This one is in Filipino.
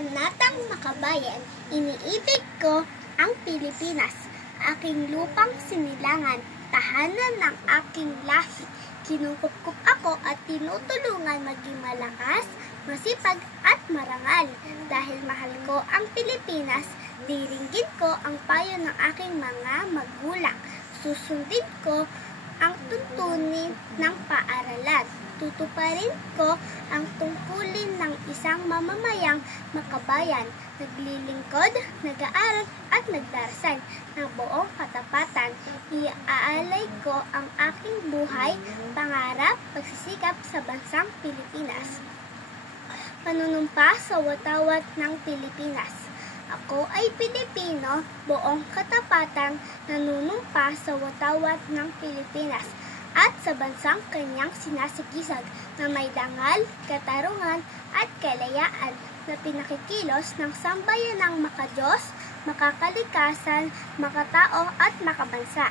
Kabanatang Makabayan, iniibig ko ang Pilipinas, aking lupang sinilangan, tahanan ng aking lahi. Kinukupkup ako at tinutulungan maging malakas, masipag at marangal. Dahil mahal ko ang Pilipinas, diringgin ko ang payo ng aking mga magulang. Susundin ko ang tuntunin ng paaralan. Tutuparin ko ang tungkulin ng isang mamamayang makabayan, naglilingkod, nag-aaral at nagdarasal ng buong katapatan. Iaalay ko ang aking buhay, pangarap, pagsisikap sa bansang Pilipinas. Panunumpa sa watawat ng Pilipinas. Ako ay Pilipino, buong katapatan, nanunumpa sa watawat ng Pilipinas at sa bansang kanyang sinasikisag na may dangal, katarungan at kalayaan na pinakikilos ng sambayanang makadiyos, makakalikasan, makatao at makabansa.